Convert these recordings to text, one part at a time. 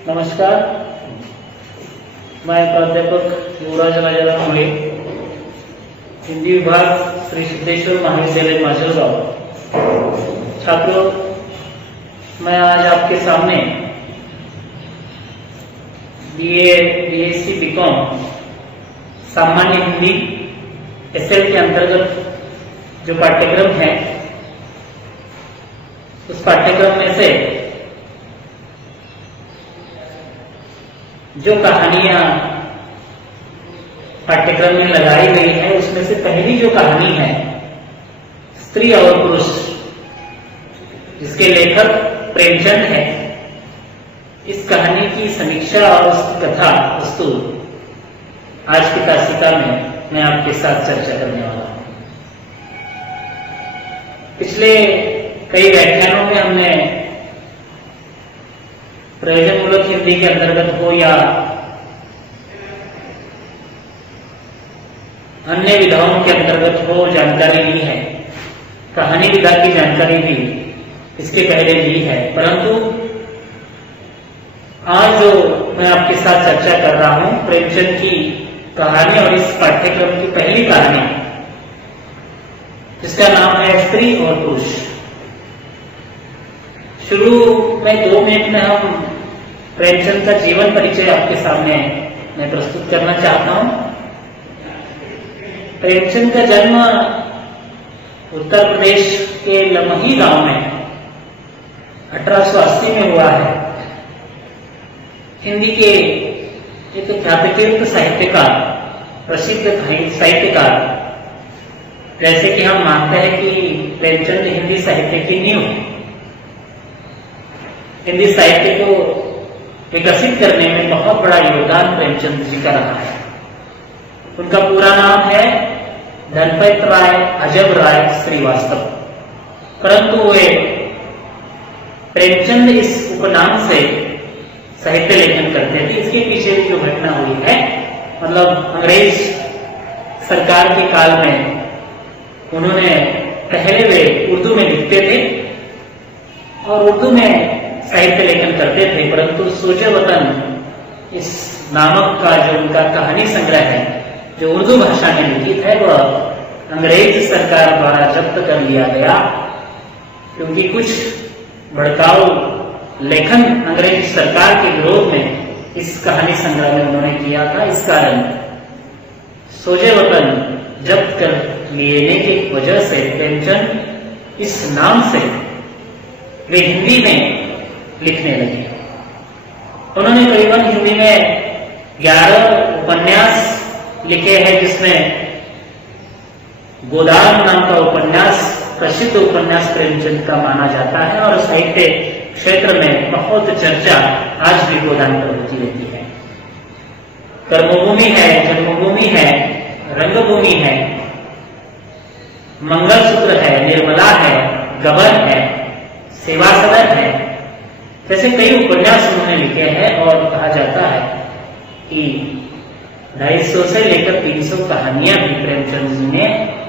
नमस्कार, मैं प्राध्यापक युवराज राजाराम मुळे, हिंदी विभाग श्री सिद्धेश्वर महाविद्यालय माजलगांव। छात्रों, मैं आज आपके सामने बीए, बीएससी, बीकॉम सामान्य हिंदी एसएल के अंतर्गत जो पाठ्यक्रम है, उस पाठ्यक्रम में से जो कहानियां पाठ्यक्रम में लगाई गई है, उसमें से पहली जो कहानी है स्त्री और पुरुष, जिसके लेखक प्रेमचंद है, इस कहानी की समीक्षा और उसकी कथा वस्तु आज की तासिका में मैं आपके साथ चर्चा करने वाला हूं। पिछले कई व्याख्यानों में हमने प्रयोजनमूलक हिंदी के अंतर्गत हो या अन्य विधाओं के अंतर्गत हो जानकारी ली है, कहानी विधा की जानकारी भी इसके पहले ली है, परंतु आज जो मैं आपके साथ चर्चा कर रहा हूं प्रेमचंद की कहानी और इस पाठ्यक्रम की पहली कहानी, जिसका नाम है स्त्री और पुरुष। शुरू में 2 मिनट में हम प्रेमचंद का जीवन परिचय आपके सामने मैं प्रस्तुत करना चाहता हूं। प्रेमचंद का जन्म उत्तर प्रदेश के लमही गांव में 1880 में हुआ है। हिंदी के एक ख्यातिकीर्त साहित्यकार, प्रसिद्ध साहित्यकार, जैसे कि हम मानते हैं कि प्रेमचंद हिंदी साहित्य की नींव है। हिंदी साहित्य को विकसित करने में बहुत बड़ा योगदान प्रेमचंद जी का रहा है। उनका पूरा नाम है धनपत राय अजब राय श्रीवास्तव, परंतु वे प्रेमचंद इस उपनाम से साहित्य लेखन करते थे। इसके पीछे भी जो घटना हुई है, मतलब अंग्रेज सरकार के काल में उन्होंने पहले वे उर्दू में लिखते थे और उर्दू में साहित्य लेखन करते थे, परंतु सोचे वतन इस नामक का जो उनका कहानी संग्रह है, जो उर्दू भाषा में लिखित है, वह अंग्रेज सरकार द्वारा जब्त कर लिया गया, क्योंकि कुछ भड़काऊ लेखन अंग्रेज सरकार के विरोध में इस कहानी संग्रह में उन्होंने किया था। इस कारण सोचे वतन जब्त कर लेने की वजह से प्रेमचंद इस नाम से वे हिंदी में लिखने लगे। उन्होंने करीबन हिंदी में 11 उपन्यास लिखे हैं, जिसमें गोदान नाम का उपन्यास प्रसिद्ध उपन्यास प्रेमचंद का माना जाता है और साहित्य क्षेत्र में बहुत चर्चा आज भी गोदान पर होती रहती है। कर्मभूमि है, जन्मभूमि है, रंगभूमि है, मंगलसूत्र है, निर्मला है, गबन है, सेवा सदन है, जैसे कई उपन्यास उन्होंने लिखे हैं और कहा जाता है कि 250 से लेकर 300 कहानियां भी प्रेमचंद जी ने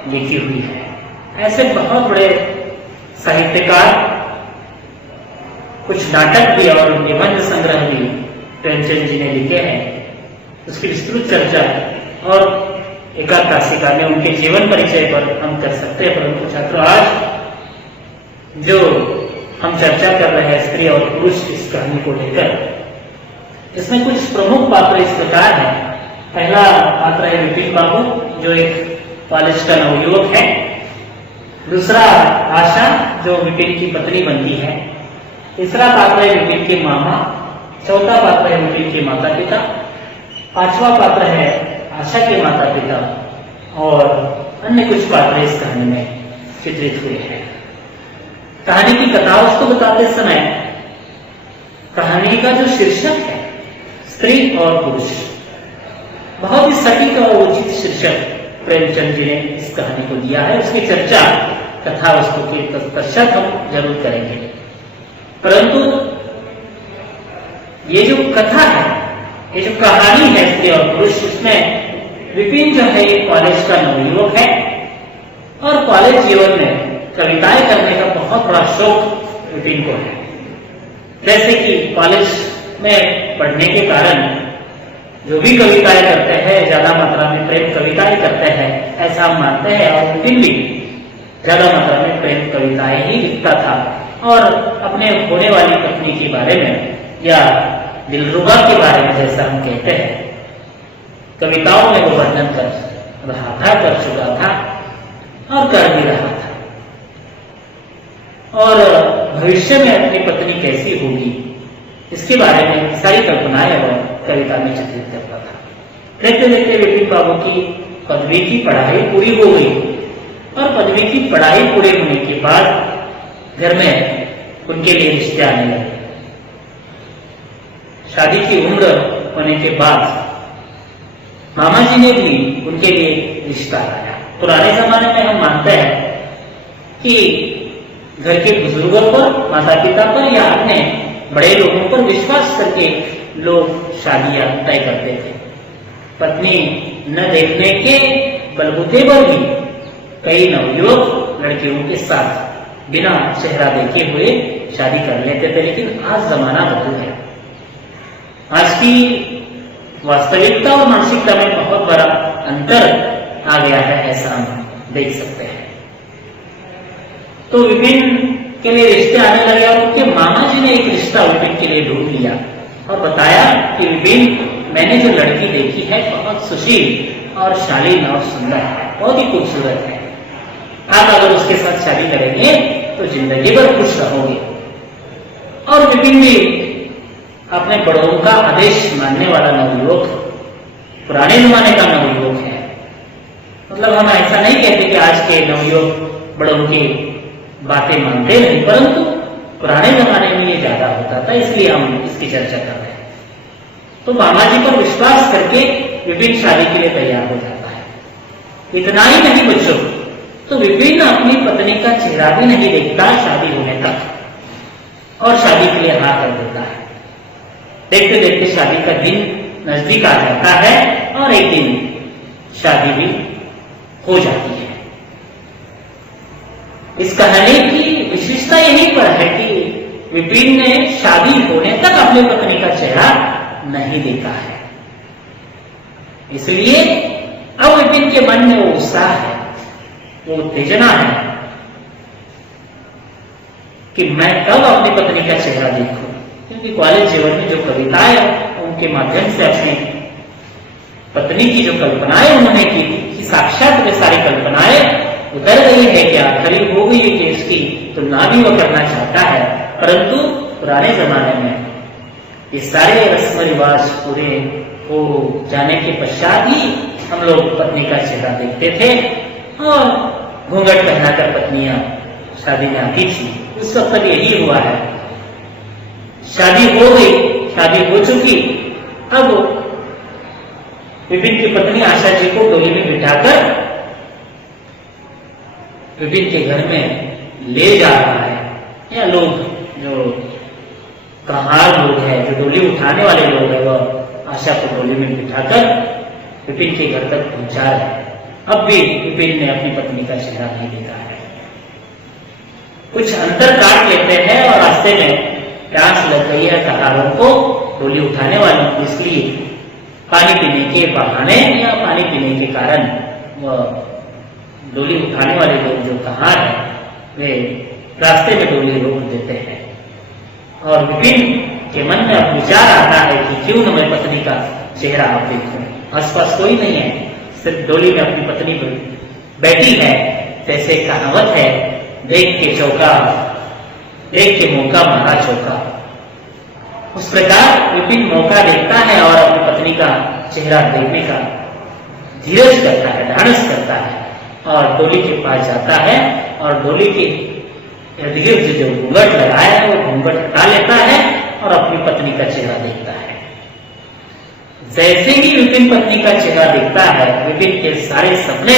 लिखी हुई है। ऐसे बहुत बड़े साहित्यकार, कुछ नाटक भी और निबंध संग्रह भी प्रेमचंद जी ने लिखे हैं। उसकी विस्तृत चर्चा और एकाध तासिका में उनके जीवन परिचय पर हम कर सकते हैं, परंतु छात्रों, आज जो हम चर्चा कर रहे हैं स्त्री और पुरुष इस कहानी को लेकर, इसमें कुछ प्रमुख पात्र इस प्रकार हैं। पहला पात्र है विपिन बाबू, जो एक कॉलेज का नवयुवक है। दूसरा आशा, जो विपिन की पत्नी बनती है। तीसरा पात्र है विपिन के मामा। चौथा पात्र है विपिन के माता पिता। पांचवा पात्र है आशा के माता पिता और अन्य कुछ पात्र इस कहानी में चित्रित हुए हैं। कहानी की कथा उसको बताते समय कहानी का जो शीर्षक है स्त्री और पुरुष, बहुत ही सटीक और उचित शीर्षक प्रेमचंद जी ने इस कहानी को दिया है। उसकी चर्चा कथा वस्तु के पश्चात हम जरूर करेंगे, परंतु ये जो कथा है, ये जो कहानी है स्त्री और पुरुष, उसमें विपिन जो है ये कॉलेज का नवयुवक है और कॉलेज जीवन में कविताएं करने का बहुत बड़ा शौक विपिन को है। जैसे कि कॉलेज में पढ़ने के कारण जो भी कविताएं करते हैं ज्यादा मात्रा में प्रेम कविताएं करते हैं, ऐसा हम मानते हैं। और विपिन भी ज्यादा मात्रा में प्रेम कविताएं ही लिखता था और अपने होने वाली पत्नी के बारे में या दिलरुबा के बारे में, जैसा हम कहते हैं, कविताओं में वो वर्णन कर रहा था, कर चुका था और कर भी रहा था। और भविष्य में अपनी पत्नी कैसी होगी इसके बारे में सारी कल्पनाएं और कविता में चित्रित करता था। देखते देखते विपिन बाबू की पदवी की पढ़ाई पूरी हो गई और पदवी की पढ़ाई पूरी होने के बाद घर में उनके लिए रिश्ते आने लगे। शादी की उम्र होने के बाद मामा जी ने भी उनके लिए रिश्ता लाया। पुराने जमाने में हम मानते हैं कि घर के बुजुर्गों पर, माता पिता पर या अन्य बड़े लोगों पर विश्वास करके लोग शादियां तय करते थे। पत्नी न देखने के बलबूते पर भी कई नवयुवक लड़कियों के साथ बिना चेहरा देखे हुए शादी कर लेते थे। लेकिन आज जमाना बदल है। आज की वास्तविकता और मानसिकता में बहुत बड़ा अंतर आ गया है, ऐसा हम देख सकते हैं। तो विपिन के लिए रिश्ते आने लगे और उनके मामा जी ने एक रिश्ता विपिन के लिए ढूंढ लिया और बताया कि विपिन, मैंने जो लड़की देखी है बहुत सुशील और शालीन और सुंदर है, बहुत ही खूबसूरत है। आप अगर उसके साथ शादी करेंगे तो जिंदगी भर खुश रहोगे। और विपिन भी अपने बड़ों का आदेश मानने वाला नवयुवक, पुराने जमाने का नवयुवक है। मतलब हम ऐसा नहीं कहते कि आज के नवयुवक बड़ों की बातें मानते नहीं, परंतु पुराने जमाने में ये ज्यादा होता था, इसलिए हम इसकी चर्चा कर रहे हैं। तो मामा जी पर विश्वास करके विपिन शादी के लिए तैयार हो जाता है। इतना ही नहीं बच्चों, तो विपिन अपनी पत्नी का चेहरा भी नहीं देखता शादी होने तक और शादी के लिए हाँ कर देता है। देखते देखते शादी का दिन नजदीक आ जाता है और एक दिन शादी भी हो जाती है। इस कहानी की विशेषता यही पर है कि विपिन ने शादी होने तक अपनी पत्नी का चेहरा नहीं देखा है। इसलिए अब विपिन के मन में वो उत्साह है, वो उत्तेजना है कि मैं कब अपनी पत्नी का चेहरा देखूं। क्योंकि कॉलेज जीवन में जो कविताएं उनके माध्यम से अपनी पत्नी की जो कल्पनाएं उन्होंने की थी, साक्षात वे सारी कल्पनाएं उतर गई है, क्या खरी हो गई है कि इसकी तुलना भी वो करना चाहता है। परंतु पुराने जमाने में ये सारे रस्म रिवाज पूरे हो जाने के पश्चात ही हम लोग पत्नी का चेहरा देखते थे और घूंघट पहनाकर पत्नियां शादी में आती थी। उस वक्त तक यही हुआ है। शादी हो गई, शादी हो चुकी। अब विपिन की पत्नी आशा जी को डोली में बिठाकर विपिन के घर में ले जा रहा है, या लोग जो कहार लोग हैं, जो डोली उठाने वाले लोग हैं, वह आशा को डोली में बिठाकर विपिन के घर तक पहुंचा रहे हैं। अब भी विपिन ने अपनी पत्नी का चेहरा नहीं देखा है। कुछ अंतर काट लेते हैं और रास्ते में प्यास लग गई है कहारों को, डोली उठाने वालों को, इसलिए पानी पीने के बहाने या पानी पीने के कारण वह डोली उठाने वाले लोग जो कहार हैं वे रास्ते में डोली रोक देते हैं। और विपिन के मन में अब विचार आता है कि क्यों न मैं पत्नी का चेहरा आप देखूं। आसपास कोई नहीं है, सिर्फ डोली में अपनी पत्नी बैठी है। जैसे कहावत है, देख के चौका, देख के मौका मारा चौका। उस प्रकार विपिन मौका देखता है और अपनी पत्नी का चेहरा देखने का धीरज करता है, ढांढस करता है और डोली के पास जाता है और डोली के इर्द गिर्द जो घूंघट लगाया है वो घूंघट हटा लेता है और अपनी पत्नी का चेहरा देखता है। जैसे ही विपिन पत्नी का चेहरा देखता है, विपिन के सारे सपने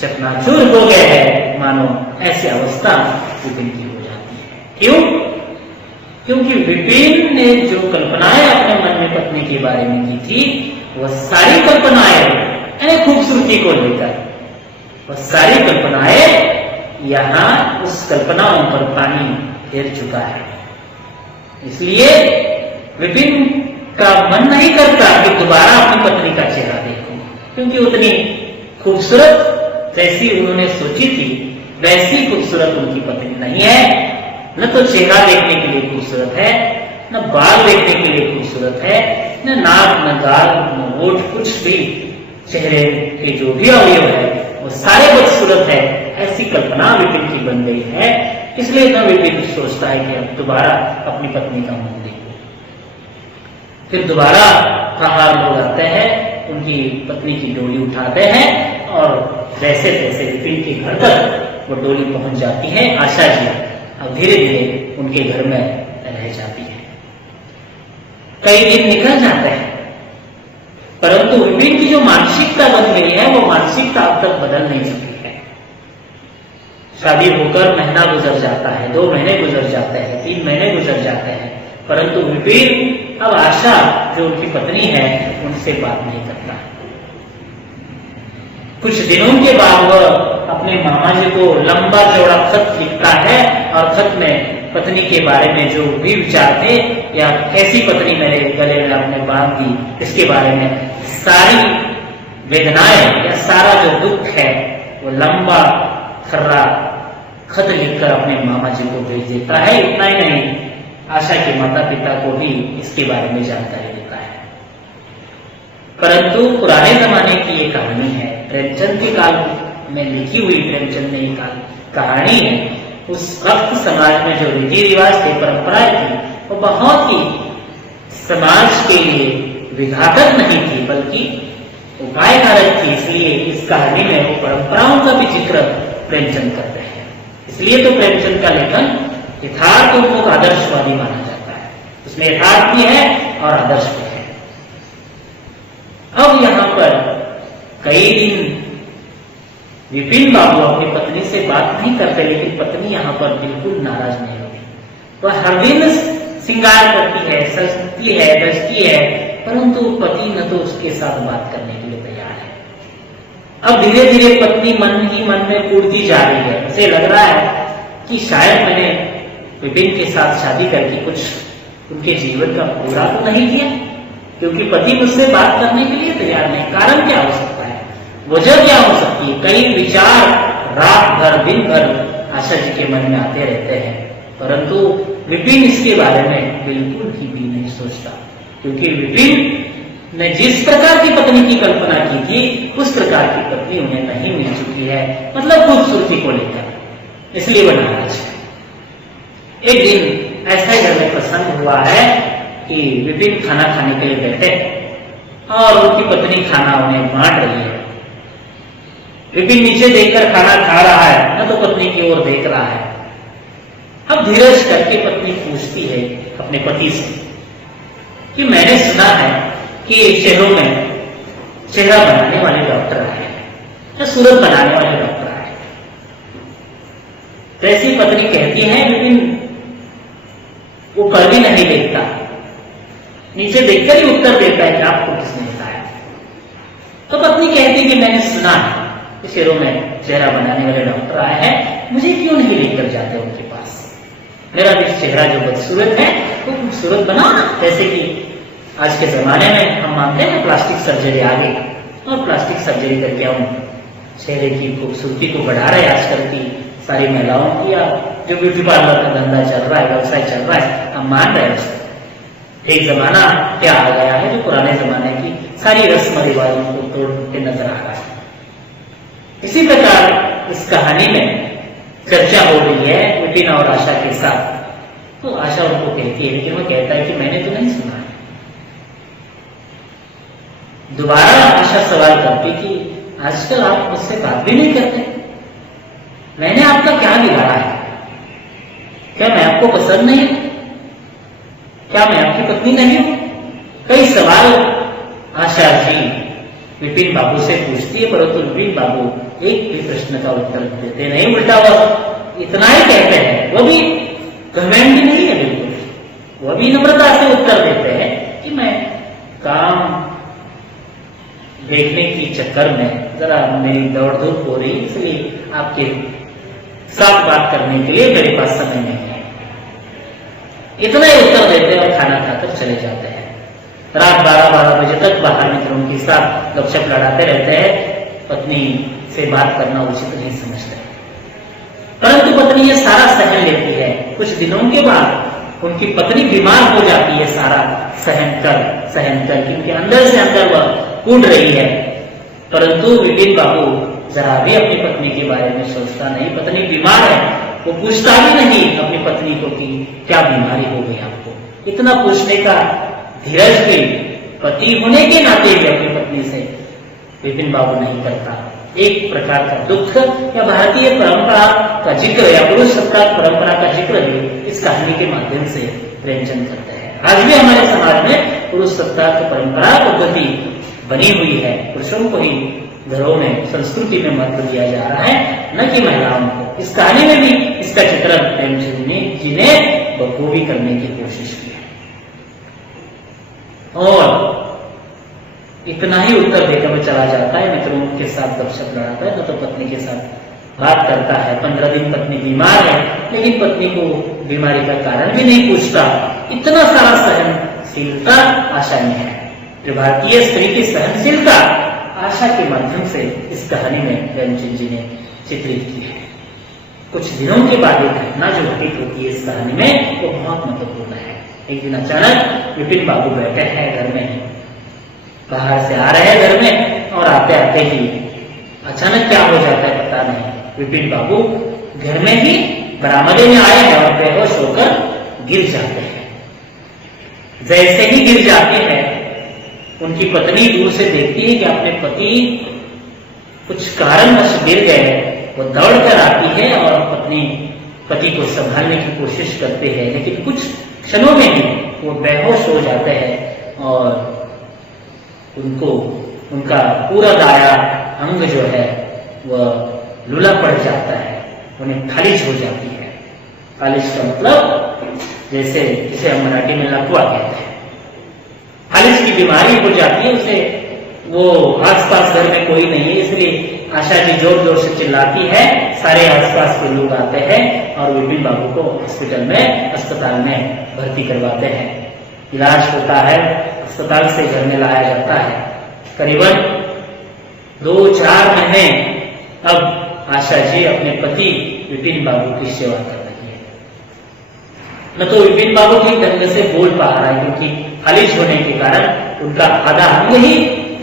चकनाचूर हो गए हैं, मानो ऐसी अवस्था विपिन की हो जाती है। क्यों? क्योंकि विपिन ने जो कल्पनाएं अपने मन में पत्नी के बारे में की थी, वह सारी कल्पनाएं खूबसूरती को लेकर, वह सारी कल्पनाएं यहां उस कल्पनाओं पर पानी फेर चुका है। इसलिए विपिन का मन नहीं करता कि दोबारा अपनी पत्नी का चेहरा देखूं, क्योंकि उतनी खूबसूरत जैसी उन्होंने सोची थी वैसी खूबसूरत उनकी पत्नी नहीं है। न तो चेहरा देखने के लिए खूबसूरत है, न बाल देखने के लिए खूबसूरत है, न नाक, न गाल, न होठ, कुछ भी चेहरे के जो भी अवयव है वो सारे बदसूरत है। ऐसी कल्पना विपिन की बन गई है। इसलिए न विपिन सोचता है कि अब दोबारा अपनी पत्नी का मुंह देखो। फिर दोबारा पहाड़ लोग आते हैं, उनकी पत्नी की डोली उठाते हैं और जैसे तैसे विपिन के घर तक वो डोली पहुंच जाती है। आशा जी अब धीरे धीरे उनके घर में रह जाती है। कई दिन निकल जाते हैं, परंतु विपिन की जो मानसिकता बन गई है वो मानसिकता अब तक बदल नहीं सकी है। शादी होकर महीना गुजर जाता है, 2 महीने गुजर जाते हैं, 3 महीने गुजर जाते हैं, परंतु विपिन अब आशा जो उनकी पत्नी है उनसे बात नहीं करता। कुछ दिनों के बाद वह अपने मामा जी को लंबा चौड़ा खत लिखता है और खत में पत्नी के बारे में जो भी विचार थे या कैसी पत्नी मेरे गले में आपने बांध दी, इसके बारे में सारी वेदनाएं या सारा जो दुख है वो लंबा खर्रा खत लिखकर अपने मामा जी को भेज देता है। इतना ही नहीं, आशा के माता पिता को भी इसके बारे में जानकारी देता है। परंतु पुराने जमाने की ये कहानी है, प्रेमचंद के काल में लिखी हुई प्रेमचंद ने ये कहानी है। उस वक्त समाज में जो रीति रिवाज थे, परंपराएं थी, वो बहुत ही समाज के लिए विघातक नहीं थी बल्कि उपायकारक थी। इसलिए इस कहानी में वो परंपराओं का भी जिक्र प्रेमचंद करते हैं। इसलिए तो प्रेमचंद का लेखन यथार्थ को आदर्शवादी माना जाता है। उसमें यथार्थ भी है और आदर्श भी है। अब यहां पर कई दिन विपिन बाबू अपनी पत्नी से बात नहीं करते, लेकिन पत्नी यहां पर बिल्कुल नाराज नहीं होती। वह हर दिन श्रृंगार करती है, सजती है, बजती है, परंतु पति न तो उसके साथ बात करने के लिए तैयार है। अब धीरे धीरे पत्नी मन ही मन में कूदती जा रही है। उसे लग रहा है कि शायद मैंने विपिन के साथ शादी करके कुछ उनके जीवन का पूरा तो नहीं किया, क्योंकि पति मुझसे बात करने के लिए तैयार नहीं। कारण क्या हो सकता है, वजह क्या हो सकती है? कई विचार रात भर दिन भर आशा जी के मन में आते रहते हैं, परंतु विपिन इसके बारे में बिल्कुल भी नहीं सोचता, क्योंकि विपिन ने जिस प्रकार की पत्नी की कल्पना की थी उस प्रकार की पत्नी उन्हें नहीं मिल चुकी है, मतलब खूबसूरती को लेकर, इसलिए वह नाराज है। एक दिन ऐसा ही घर में प्रसंग हुआ है कि विपिन खाना खाने के लिए बैठे और उनकी पत्नी खाना उन्हें बांट रही है। विपिन नीचे देखकर खाना खा रहा है, न तो पत्नी की ओर देख रहा है। अब धीरज करके पत्नी पूछती है अपने पति से कि मैंने सुना है कि शहरों में चेहरा बनाने वाले डॉक्टर आए हैं या सूरत बनाने वाले डॉक्टर आए हैं। जैसी पत्नी कहती है विपिन ऊपर भी नहीं देखता, नीचे देखकर ही उत्तर देता है कि आपको किसने बताया। तो पत्नी कहती है कि मैंने सुना है शहरों में चेहरा बनाने वाले डॉक्टर आए हैं, मुझे क्यों नहीं लेकर जाते उनके पास? मेरा भी चेहरा जो बदसूरत है वो खूबसूरत बनाओ ना। जैसे कि आज के जमाने में हम मानते हैं प्लास्टिक सर्जरी आ गई और प्लास्टिक सर्जरी करके हम चेहरे की खूबसूरती को बढ़ा रहे हैं। आजकल की सारी महिलाओं की या जो ब्यूटी पार्लर का धंधा चल रहा है, व्यवसाय चल रहा है, हम मान रहे हैं उसको। एक जमाना क्या आ गया है जो पुराने जमाने की सारी रस्म रिवाजों को तोड़ के नजर आ रहा है। इसी प्रकार इस कहानी में चर्चा हो रही है विपिन और आशा के साथ। तो आशा उनको कहती है, लेकिन वो कहता है कि मैंने तो नहीं सुना है। दोबारा आशा सवाल करती कि आजकल आप मुझसे बात भी नहीं करते, मैंने आपका क्या बिगाड़ा है? क्या मैं आपको पसंद नहीं हूं? क्या मैं आपकी पत्नी नहीं हूं? कई सवाल आशा जी विपिन बाबू से पूछती है, परंतु विपिन बाबू एक भी प्रश्न का उत्तर देते नहीं। उल्टा वह इतना ही कहते हैं, वो भी घमंडी नहीं है बिल्कुल, वह भी नम्रता से उत्तर देते हैं कि मैं काम देखने की चक्कर में जरा मेरी दौड़ धूप हो रही, इसलिए आपके साथ बात करने के लिए मेरे पास समय नहीं है। इतना ही उत्तर लेते हैं और खाना खाकर चले जाते हैं। रात 12-12 बजे तक बाहर मित्रों के साथ गपशप लड़ाते रहते हैं। पत्नी से बात करना उचित नहीं समझते, परंतु पत्नी ये सारा सहन लेती है। कुछ दिनों के बाद उनकी पत्नी बीमार हो जाती है, सारा सहन कर क्योंकि अंदर से अंदर वह कूद रही है। परंतु विपिन बाबू जरा भी अपनी पत्नी के बारे में सोचता नहीं। पत्नी बीमार है, वो पूछता भी नहीं अपनी पत्नी को कि क्या बीमारी हो गई आपको। इतना पूछने का धीरज भी पति होने के नाते भी अपनी पत्नी से विपिन बाबू नहीं करता। एक प्रकार का दुख या भारतीय परंपरा का जिक्र या पुरुष सत्ता परंपरा का जिक्र भी इस कहानी के माध्यम से प्रेमचंद करते हैं। आज भी हमारे समाज में पुरुष सत्ता की परंपरा पद्धति बनी हुई है। पुरुषों को ही घरों में संस्कृति में महत्व दिया जा रहा है, न कि महिलाओं को। इस कहानी में भी इसका चित्रण प्रेमचंद जी ने बखूबी करने की कोशिश की है। और इतना ही उत्तर देकर वो चला जाता है, मित्रों के साथ गपशप लड़ाता है, न तो पत्नी के साथ बात करता है। 15 दिन पत्नी बीमार है, लेकिन पत्नी को बीमारी का कारण भी नहीं पूछता। इतना सारा सहनशीलता आशा में है। जो भारतीय स्त्री की सहनशीलता आशा के माध्यम से इस कहानी में प्रेमचंद जी ने चित्रित की है। कुछ दिनों के बाद एक घटना जो घटित होती है इस कहानी में, वो बहुत महत्वपूर्ण है। एक दिन अचानक विपिन बाबू बैठे हैं घर में, बाहर से आ रहे हैं घर में, और आते आते ही अचानक क्या हो जाता है पता नहीं। विपिन बाबू घर में ही बरामदे में आए हैं और बेहोश होकर गिर जाते हैं। जैसे ही गिर जाते हैं, उनकी पत्नी दूर से देखती है कि अपने पति कुछ कारणवश गिर गए। वो दौड़कर आती है और पति को संभालने की कोशिश करते हैं, लेकिन कुछ क्षणों में ही वो बेहोश हो जाते हैं और उनको उनका पूरा दाया अंग जो है वह लूला पड़ जाता है, उन्हें खालिज हो जाती है। खालिज का मतलब जैसे जिसे हम मराठी में लकवा कहते हैं। खालिज की बीमारी हो जाती है उसे। वो आसपास घर में कोई नहीं है, इसलिए आशा जी जोर जोर से चिल्लाती है। सारे आसपास के लोग आते हैं और विपिन बाबू को अस्पताल में भर्ती करवाते हैं। इलाज होता है, अस्पताल से घर में लाया जाता है। करीबन 2-4 महीने अब आशा जी अपने पति विपिन बाबू की सेवा कर रही है। न तो विपिन बाबू ठीक ढंग से बोल पा रहा है, क्योंकि खालिज होने के कारण उनका आधा अंग ही,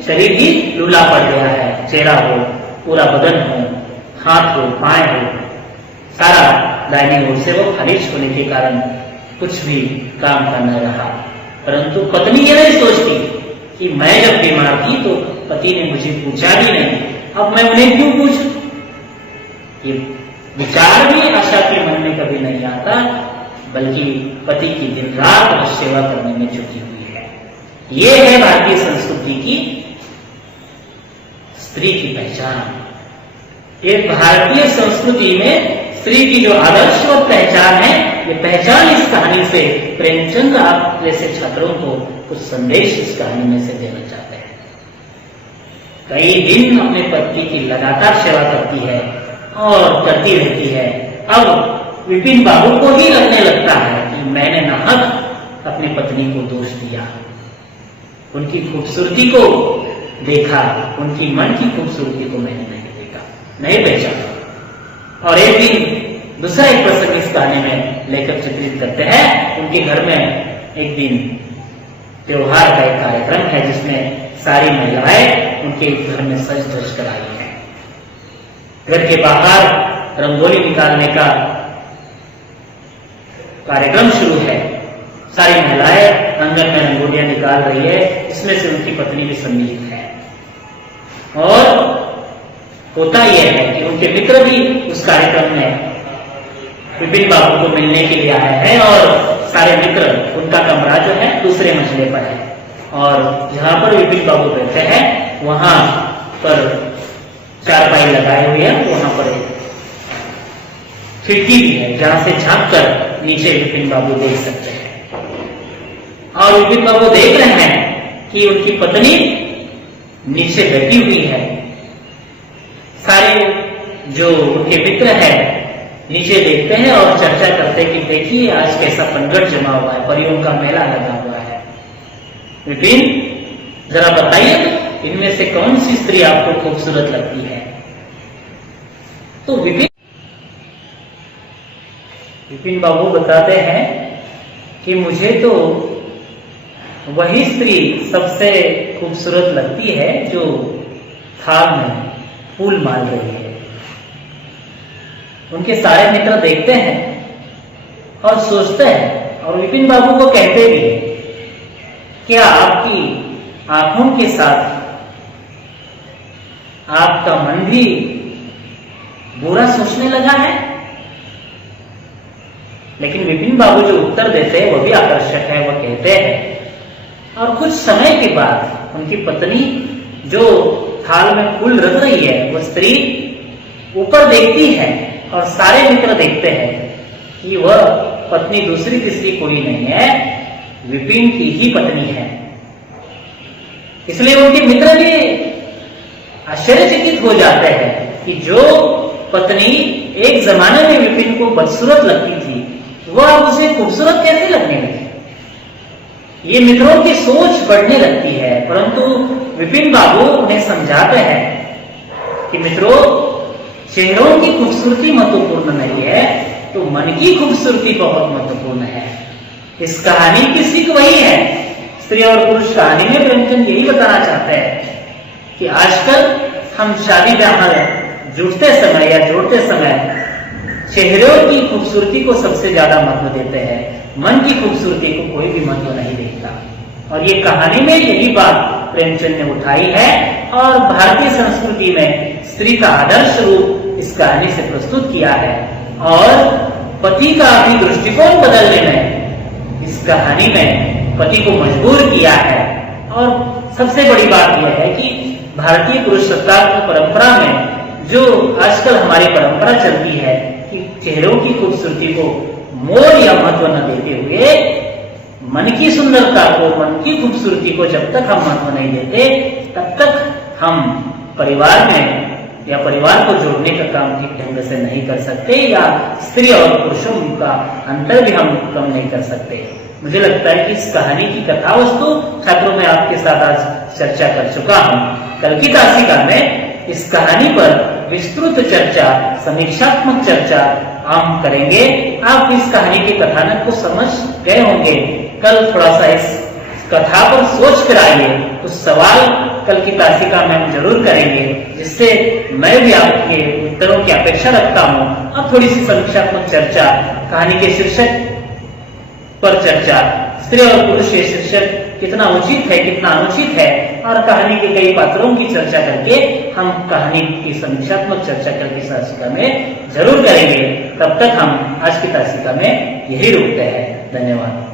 शरीर ही लूला पड़ गया है। चेहरा हो, पूरा बदन हो, हाथ हो, पाए हो, सारा दाहिनी ओर से वो खालिज होने के कारण कुछ भी काम का न रहा। परंतु पत्नी ये नहीं सोचती कि मैं जब बीमार थी तो पति ने मुझे पूछा भी नहीं, अब मैं उन्हें क्यों पूछूं। ये विचार भी आशा के मन में कभी नहीं आता, बल्कि पति की दिन रात सेवा करने में जुटी हुई है। ये है भारतीय संस्कृति की स्त्री की पहचान। ये भारतीय संस्कृति में स्त्री की जो आदर्श और पहचान है, ये पहचान इस कहानी से प्रेमचंद आप जैसे छात्रों को कुछ संदेश इस कहानी में से देना चाहते हैं। कई दिन अपने पति की लगातार सेवा करती है और करती रहती है। अब विपिन बाबू को ही लगने लगता है कि मैंने नाहक अपनी पत्नी को दोष दिया। उनकी खूबसूरती को देखा, उनकी मन की खूबसूरती को मैंने नहीं देखा, नहीं पहचाना। और एक दिन दूसरा एक प्रसंग इस कहानी में लेकर चित्रित करते हैं। उनके घर में एक दिन त्योहार का एक कार्यक्रम है, जिसमें सारी महिलाएं उनके घर में सज धज कर आई हैं। घर के बाहर रंगोली निकालने का कार्यक्रम शुरू है। सारी महिलाएं आंगन में रंगोलियां निकाल रही है, इसमें से उनकी पत्नी भी सम्मिलित है। और होता यह है कि उनके मित्र भी उस कार्यक्रम में विपिन बाबू को मिलने के लिए आए हैं, और सारे मित्र, उनका कमरा जो है दूसरे मंजिले पर है, और जहां पर विपिन बाबू बैठे हैं वहां पर चारपाई लगाए हुए हैं। वहां पर एक खिड़की भी है, जहां से झांक कर नीचे विपिन बाबू देख सकते हैं। और विपिन बाबू देख रहे हैं कि उनकी पत्नी नीचे बैठी हुई है। सारे जो उनके मित्र हैं नीचे देखते हैं और चर्चा करते हैं कि देखिए आज कैसा पंगड़ जमा हुआ है, परियों का मेला लगा हुआ है। विपिन, जरा बताइए तो इनमें से कौन सी स्त्री आपको खूबसूरत लगती है? तो विपिन बाबू बताते हैं कि मुझे तो वही स्त्री सबसे खूबसूरत लगती है जो थाल में फूल माल रही है। उनके सारे मित्र देखते हैं और सोचते हैं और विपिन बाबू को कहते भी हैं, क्या आपकी आंखों के साथ आपका मन भी बुरा सोचने लगा है? लेकिन विपिन बाबू जो उत्तर देते हैं वह भी आकर्षक है। वह कहते हैं, और कुछ समय के बाद उनकी पत्नी जो थाल में फूल रख रही है वो स्त्री ऊपर देखती है और सारे मित्र देखते हैं कि वह पत्नी दूसरी तीसरी कोई नहीं है, विपिन की ही पत्नी है। इसलिए उनके मित्र भी आश्चर्यचकित हो जाते हैं कि जो पत्नी एक जमाने में विपिन को बदसूरत लगती थी वह अब उसे खूबसूरत कैसे लगने लगी। ये मित्रों की सोच बढ़ने लगती है, परंतु विपिन बाबू उन्हें समझाते हैं कि मित्रों, चेहरों की खूबसूरती महत्वपूर्ण नहीं है, तो मन की खूबसूरती बहुत महत्वपूर्ण है। इस कहानी की सीख वही है। स्त्री और पुरुष कहानी में प्रेमचंद यही बताना चाहते हैं कि आजकल हम शादी ब्याह में जुड़ते समय या जोड़ते समय चेहरों की खूबसूरती को सबसे ज्यादा महत्व देते हैं, मन की खूबसूरती को कोई भी महत्व नहीं देता। और ये कहानी में यही बात प्रेमचंद ने उठाई है और भारतीय संस्कृति में स्त्री का आदर्श रूप इस कहानी से प्रस्तुत किया है। और पति का भी दृष्टिकोण बदलने में इस कहानी में पति को मजबूर किया है। और सबसे बड़ी बात यह है कि भारतीय पुरुष सत्तात्मक परंपरा में जो आजकल हमारी परंपरा चलती है कि चेहरों की खूबसूरती को मोल या महत्व न देते हुए मन की सुंदरता को, मन की खूबसूरती को जब तक हम महत्व नहीं देते तब तक हम परिवार में या परिवार को जोड़ने का काम ठीक ढंग से नहीं कर सकते या स्त्री और पुरुषों का अंतर भी हम कम नहीं कर सकते। मुझे लगता है कि इस कहानी की कथा वस्तु छात्रों में आपके साथ आज चर्चा कर चुका हूं। कल की तासिका में इस कहानी पर विस्तृत चर्चा, समीक्षात्मक चर्चा हम करेंगे। आप इस कहानी के कथानक को समझ गए होंगे। कल थोड़ा सा इस कथा पर सोच कर आइए, कुछ सवाल कल की तासिका में हम जरूर करेंगे, जिससे मैं भी आपके उत्तरों की अपेक्षा रखता हूं। अब थोड़ी सी समीक्षात्मक चर्चा, कहानी के शीर्षक पर चर्चा, स्त्री और पुरुष ये शीर्षक कितना उचित है, कितना अनुचित है, और कहानी के कई पात्रों की चर्चा करके हम कहानी की समीक्षात्मक चर्चा कल की तासिका में जरूर करेंगे। तब तक हम आज की तासिका में यही रुकते हैं। धन्यवाद।